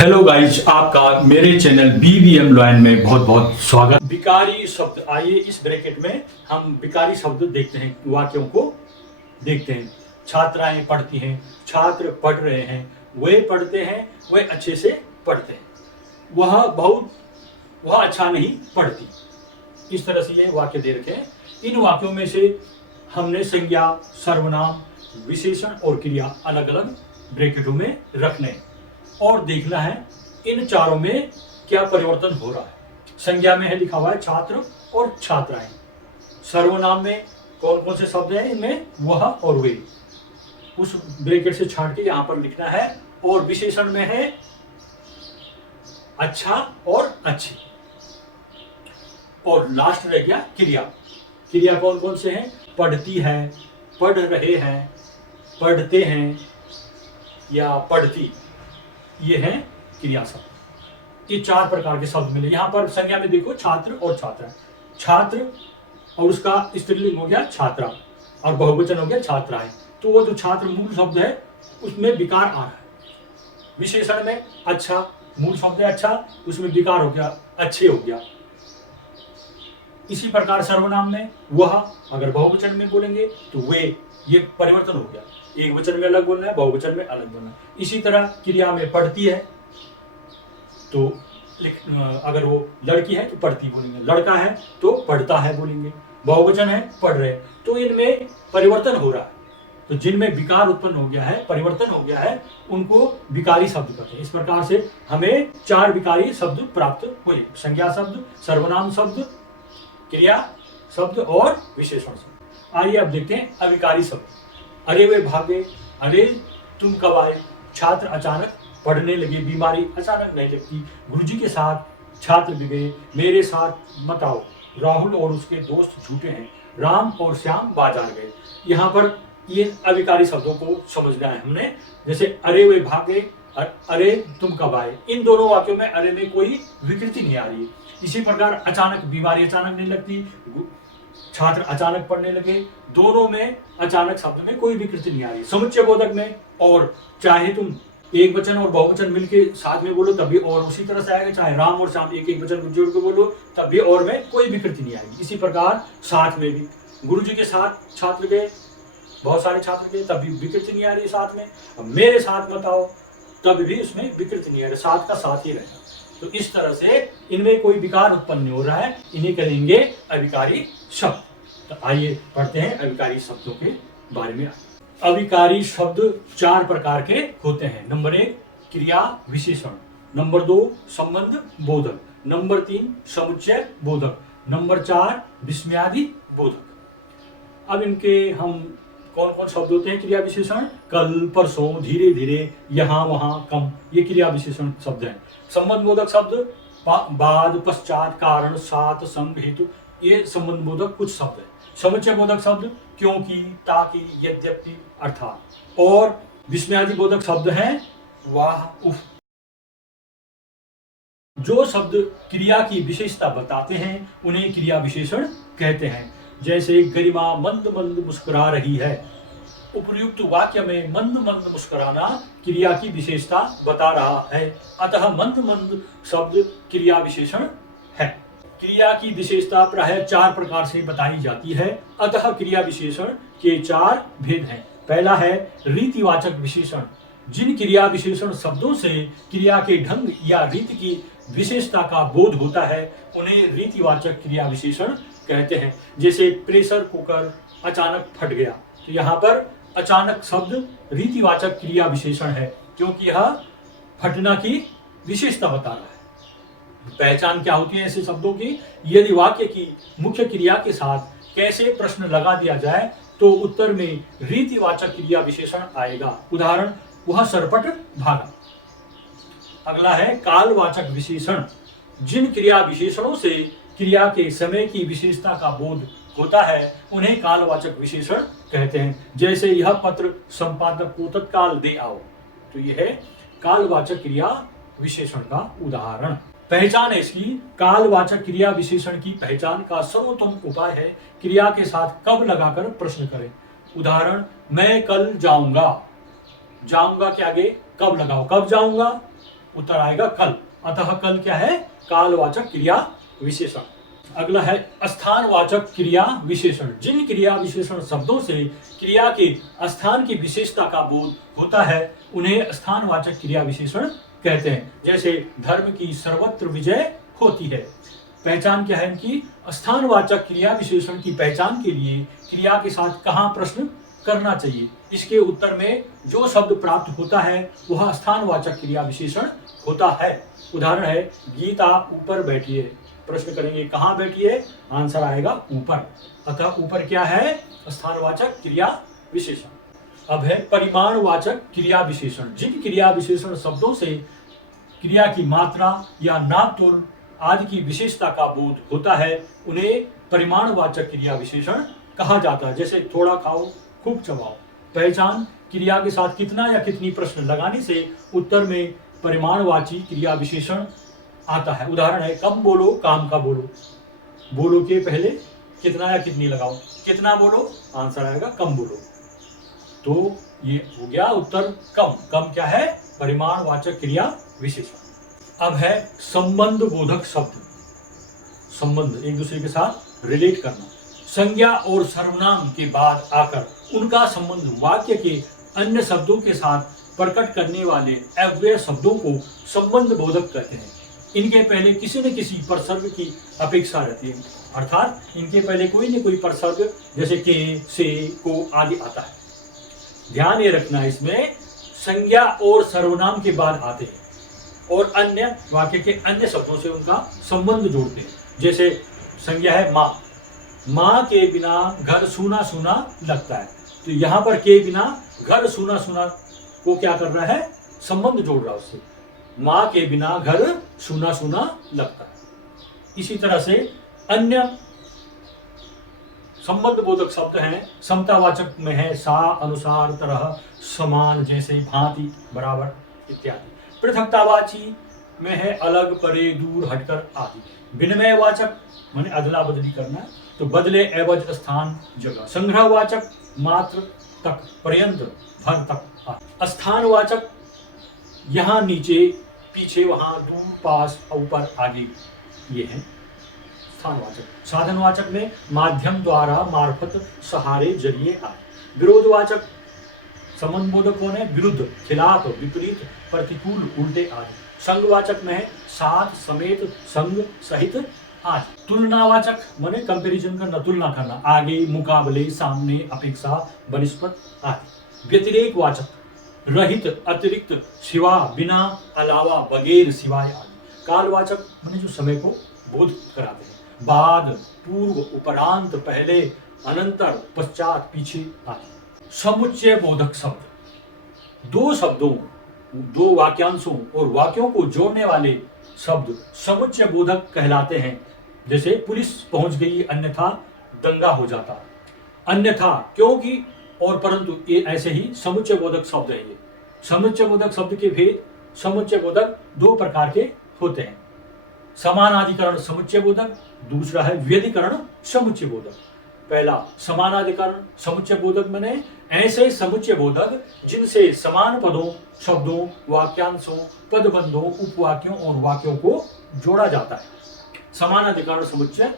Hello guys, आपका मेरे channel BBM lion में बहुत बहुत स्वागत। विकारी शब्द, आइए इस ब्रैकेट में हम विकारी शब्द देखते हैं, वाक्यों को देखते हैं। छात्राएं पढ़ती हैं, छात्र पढ़ रहे हैं, वे पढ़ते हैं, वे अच्छे से पढ़ते हैं, वह अच्छा नहीं पढ़ती। इस तरह से ये वाक्य दे रखे हैं। इन वाक्यों में से हमने संज्ञा, सर्वनाम, विशेषण और क्रिया अलग अलग ब्रैकेटों में रखने हैं और देखना है इन चारों में क्या परिवर्तन हो रहा है। संज्ञा में है लिखा हुआ है छात्र और छात्राएं। सर्वनाम में कौन कौन से शब्द हैं, इनमें वह और वे, उस ब्रैकेट से छाट के यहां पर लिखना है। और विशेषण में है अच्छा और अच्छी। और लास्ट रह गया क्रिया। क्रिया कौन कौन से हैं? पढ़ती है, पढ़ रहे हैं, पढ़ते हैं या पढ़ती, ये है क्रिया शब्द। ये चार प्रकार के शब्द मिले। यहां पर संज्ञा में देखो छात्र और छात्रा। छात्र और उसका स्त्रीलिंग हो गया छात्रा और बहुवचन हो गया छात्राएं। तो वो जो छात्र मूल शब्द है उसमें विकार आ रहा है। विशेषण में अच्छा, मूल शब्द है अच्छा, उसमें विकार हो गया अच्छे हो गया। इसी प्रकार सर्वनाम में वह, अगर बहुवचन में बोलेंगे तो वे, ये परिवर्तन हो गया। एक वचन में अलग बोलना है, बहुवचन में अलग बोलना है। इसी तरह क्रिया में पढ़ती है तो अगर वो लड़की है तो पढ़ती बोलेंगे, लड़का है तो पढ़ता है बोलेंगे, बहुवचन है पढ़ रहे। तो इनमें परिवर्तन हो रहा है। तो जिनमें विकार उत्पन्न हो गया है, परिवर्तन हो गया है, उनको विकारी शब्द कहते हैं। इस प्रकार से हमें चार विकारी शब्द प्राप्त हुए: संज्ञा शब्द, सर्वनाम शब्द, क्रिया शब्द और विशेषण शब्द। आइए अब देखते हैं अविकारी शब्द। अरे वे भागे, अरे तुम कब आए, छात्र अचानक पढ़ने लगे, बीमारी अचानक नहीं लगती, गुरुजी के साथ छात्र भी गए, मेरे साथ मत आओ, राहुल और उसके दोस्त झूठे हैं, राम और श्याम बाजार गए। यहाँ पर ये अविकारी शब्दों को समझना है हमने। जैसे अरे वे भागे, अरे तुम कब आए, इन दोनों वाक्यों में अरे में कोई विकृति नहीं आ रही है। इसी प्रकार अचानक, बीमारी अचानक नहीं लगती, छात्र अचानक पढ़ने लगे, दोनों में अचानक शब्द में कोई विकृति नहीं आ रही। समुच्चय बोधक में और चाहे तुम एक वचन और बहुवचन मिलके साथ में बोलो तब भी और उसी तरह से आएगा, चाहे राम और श्याम एक एक वचन जोड़ के बोलो तब भी और में कोई विकृति नहीं आएगी। इसी प्रकार साथ में भी गुरुजी के साथ छात्र गए, बहुत सारे छात्र गए, तब भी विकृति नहीं आ रही साथ में। अब मेरे साथ मत आओ, तब भी उसमें विकृति नहीं आ रही, साथ का साथ ही रहेगा। तो इस तरह से इनमें कोई विकार उत्पन्न नहीं हो रहा है, इन्हें कहेंगे अविकारी शब्द। तो आइए पढ़ते हैं अविकारी शब्दों के बारे में। अविकारी शब्द चार प्रकार के होते हैं। नंबर 1 क्रिया विशेषण, नंबर 2 संबंध बोधक, नंबर 3 समुच्चय बोधक, नंबर 4 विस्मयादि बोधक। अब इनके हम कौन कौन शब्द होते हैं क्रिया विशेषण? कल, परसों, धीरे धीरे, यहाँ वहां, कम, ये क्रिया विशेषण शब्द हैं। संबंध बोधक शब्द बाद, पश्चात, कारण, साथ, संग, हेतु, ये संबंध बोधक कुछ शब्द हैं। समुच्चय बोधक शब्द क्योंकि, ताकि, यद्यपि, अर्थात। और विस्मयादि बोधक शब्द हैं वाह, उफ। जो शब्द क्रिया की विशेषता बताते हैं उन्हें क्रिया विशेषण कहते हैं। जैसे गरिमा मंद मंद मुस्कुरा रही है, उपर्युक्त वाक्य में मंद मंद मुस्कुराना क्रिया की विशेषता बता रहा है, अतः मंद मंद शब्द क्रिया विशेषण है। क्रिया की विशेषता प्रायः चार प्रकार से बताई जाती है, अतः क्रिया विशेषण के चार भेद हैं। पहला है रीतिवाचक विशेषण। जिन क्रिया विशेषण शब्दों से क्रिया के ढंग या रीति की विशेषता का बोध होता है उन्हें रीतिवाचक क्रिया विशेषण कहते हैं। जैसे प्रेशर कुकर अचानक फट गया, तो यहाँ पर अचानक शब्द रीतिवाचक क्रिया विशेषण है क्योंकि यह फटना की विशेषता बता रहा है। पहचान क्या होती है ऐसे शब्दों की? यदि वाक्य की मुख्य क्रिया के साथ कैसे प्रश्न लगा दिया जाए तो उत्तर में रीतिवाचक क्रिया विशेषण आएगा। उदाहरण, वह सरपट भागा। अगला है कालवाचक विशेषण। जिन क्रिया विशेषणों से क्रिया के समय की विशेषता का बोध होता है उन्हें कालवाचक विशेषण कहते हैं। जैसे यह पत्र संपादक को तत्काल दे आओ, तो यह है कालवाचक क्रिया विशेषण का उदाहरण। पहचान है इसकी। कालवाचक क्रिया विशेषण की पहचान का सर्वोत्तम उपाय है क्रिया के साथ कब लगाकर प्रश्न करें। उदाहरण, मैं कल जाऊंगा, जाऊंगा के आगे कब लगाओ, कब जाऊंगा। उत्तर आएगा कल। अतः कल क्या है? कालवाचक क्रिया विशेषण। अगला है स्थानवाचक क्रिया विशेषण। जिन क्रिया विशेषण शब्दों से क्रिया के स्थान की विशेषता का बोध होता है उन्हें स्थानवाचक क्रिया विशेषण कहते हैं। जैसे धर्म की सर्वत्र विजय होती है। पहचान क्या है इनकी? स्थानवाचक क्रिया विशेषण की पहचान के लिए क्रिया के साथ कहाँ प्रश्न करना चाहिए, इसके उत्तर में जो शब्द प्राप्त होता है वह स्थानवाचक क्रिया विशेषण होता है। उदाहरण है गीता ऊपर बैठी है। प्रश्न करेंगे कहाँ बैठी है? आंसर आएगा ऊपर। अतः ऊपर क्या है? स्थानवाचक क्रिया विशेषण। अब है परिमाणवाचक क्रिया विशेषण। जिन क्रिया विशेषण शब्दों से क्रिया की मात्रा या नापतोल आदि की विशेषता का बोध होता है उन्हें परिमाणवाचक क्रिया विशेषण कहा जाता है। जैसे थोड़ा खाओ, खूब चबाओ। पहचान क्रिया के साथ कितना या कितनी प्रश्न लगाने से उत्तर में परिमाणवाची क्रिया विशेषण आता है। उदाहरण है कम बोलो काम का बोलो। बोलो के पहले कितना या कितनी लगाओ। कितना बोलो? आंसर आएगा कम बोलो। तो ये हो गया उत्तर कम। कम क्या है? परिमाणवाचक क्रिया विशेषण। अब है संबंध बोधक शब्द। संबंध एक दूसरे के साथ रिलेट करना। संज्ञा और सर्वनाम के बाद आकर उनका संबंध वाक्य के अन्य शब्दों के साथ प्रकट करने वाले अव्यय शब्दों को संबंध बोधक कहते हैं। इनके पहले किसी न किसी परसर्ग की अपेक्षा रहती है, अर्थात इनके पहले कोई न कोई परसर्ग जैसे के, से, को आदि आता है। ध्यान ये रखना, इसमें संज्ञा और सर्वनाम के बाद आते हैं और अन्य वाक्य के अन्य शब्दों से उनका संबंध जोड़ते हैं। जैसे संज्ञा है माँ। माँ के बिना घर सूना सूना लगता है। तो यहाँ पर के बिना घर सूना सूना को क्या कर रहा है? संबंध जोड़ रहा है उससे। माँ के बिना घर सूना सूना लगता है। इसी तरह से अन्य संबंध बोधक शब्द हैं। समतावाचक में है सा, अनुसार, तरह, समान, जैसे, भांति, बराबर इत्यादि। पृथकतावाची में है अलग, परे, दूर, हटकर आदि। विनिमयवाचक माने अदला बदली करना, तो बदले, एवज, स्थान, जगह। संग्रहवाचक मात्र, तक, पर्यंत, भर तक आदि। स्थानवाचक यहाँ नीचे, पीछे, वहां, दूर, पास, ऊपर, आगे, ये है स्थानवाचक। साधनवाचक में माध्यम, द्वारा, मार्फत, सहारे, जरिए आदि। विरोधवाचक संबंध बोधक कौन है? विरुद्ध, खिलाफ, विपरीत, प्रतिकूल, उल्टे आदि। संगवाचक में है साथ, समेत, संग, सहित आदि। तुलनावाचक माने कंपैरिजन करना, तुलना करना, आगे, मुकाबले, सामने, अपेक्षा, बनिस्पत आदि। व्यतिरेक वाचक रहित, अतिरिक्त, सिवा, बिना, अलावा, बगैर, सिवाय आदि। कालवाचक माने जो समय को बोध कराते हैं, बाद, पूर्व, उपरांत, पहले, अनंतर, पश्चात, पीछे आदि। समुच्चय बोधक शब्द दो शब्दों, दो वाक्यांशों और वाक्यों को जोड़ने वाले शब्द समुच्चय बोधक कहलाते हैं। जैसे पुलिस पहुंच गई, अन्यथा दंगा हो जाता। अन्यथा, क्योंकि और परंतु, ये ऐसे ही समुच्चय बोधक शब्द है। ये समुच्चय बोधक शब्द के भेद, समुच्चय बोधक दो प्रकार के होते हैं। समानाधिकरण समुच्चय बोधक, दूसरा है व्यधिकरण समुच्चय बोधक। पहला समानाधिकरण समुच्चय बोधक माने ऐसे समुच्चय बोधक जिनसे समान पदों, शब्दों, वाक्यांशों, पदबंधों, उपवाक्यों और वाक्यों को जोड़ा जाता है, समानाधिकरण समुच्चय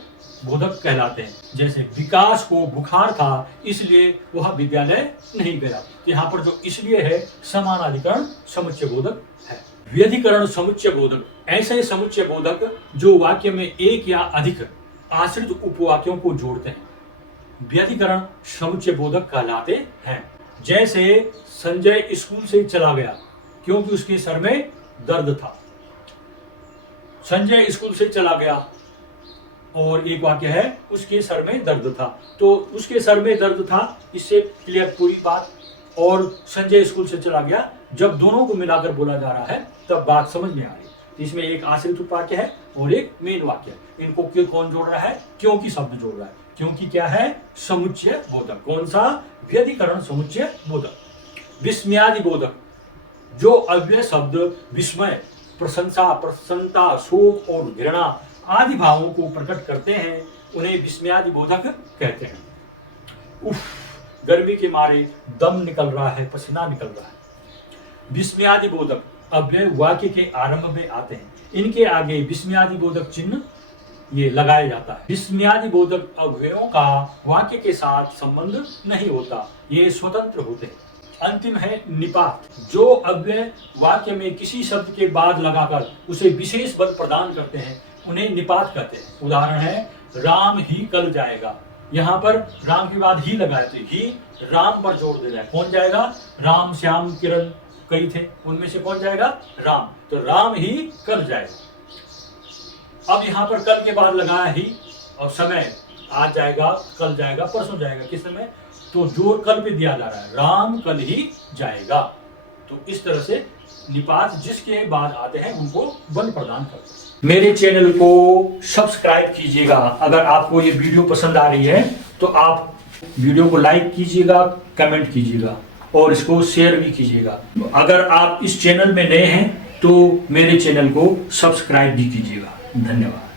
बोधक कहलाते हैं। जैसे विकास को बुखार था इसलिए वह विद्यालय नहीं गया। यहाँ पर जो इसलिए है समानाधिकरण समुच्चय बोधक है। व्यधिकरण समुच्चय बोधक ऐसे समुच्चय बोधक जो वाक्य में एक या अधिक आश्रित उपवाक्यों को जोड़ते हैं, व्यधिकरण समुच्चय बोधक कहलाते हैं। जैसे संजय स्कूल से चला गया क्योंकि उसके सर में दर्द था। संजय स्कूल से चला गया और एक वाक्य है उसके सर में दर्द था। तो उसके सर में दर्द था, इससे क्लियर पूरी बात। और संजय स्कूल से चला गया, जब दोनों को मिलाकर बोला जा रहा है तब बात समझ में आ रही। तो इसमें एक आश्रित उपवाक्य है और एक मेन वाक्य है। इनको क्यों कौन जोड़ रहा है? क्योंकि शब्द जोड़ रहा है। क्योंकि क्या है? समुच्चय बोधक। कौन सा? व्यधिकरण समुच्चय बोधक। विस्मयादि बोधक जो अव्यय शब्द विस्मय, प्रशंसा, प्रसन्नता, शोक और घृणा आदि भावों को प्रकट करते हैं उन्हें विस्मयादि बोधक कहते हैं। उफ, गर्मी के मारे दम निकल रहा है, पसीना निकल रहा है। विस्मयादि बोधक अव्यय वाक्य के आरंभ में आते हैं। इनके आगे विस्मयादि बोधक चिन्ह ये लगाया जाता है। विस्मयादि बोधक अव्ययों का वाक्य के साथ संबंध नहीं होता, ये स्वतंत्र होते हैं। अंतिम है निपात। जो अव्यय वाक्य में किसी शब्द के बाद लगाकर उसे विशेष बल प्रदान करते हैं उन्हें निपात कहते हैं। उदाहरण है राम ही कल जाएगा। यहाँ पर राम के बाद ही लगाए थे, ही राम पर जोर दे रहा है। कौन जाएगा? राम, श्याम, किरण कई थे, उनमें से कौन जाएगा? राम। तो राम ही कल जाएगा। अब यहाँ पर कल के बाद लगाया ही और समय आज जाएगा, कल जाएगा, परसों जाएगा। किस समय? तो जोर कल पे दिया जा रहा है, राम कल ही जाएगा। तो इस तरह से निपात जिसके बाद आते हैं उनको बल प्रदान करते हैं। मेरे चैनल को सब्सक्राइब कीजिएगा। अगर आपको ये वीडियो पसंद आ रही है तो आप वीडियो को लाइक कीजिएगा, कमेंट कीजिएगा और इसको शेयर भी कीजिएगा। अगर आप इस चैनल में नए हैं तो मेरे चैनल को सब्सक्राइब भी कीजिएगा। धन्यवाद।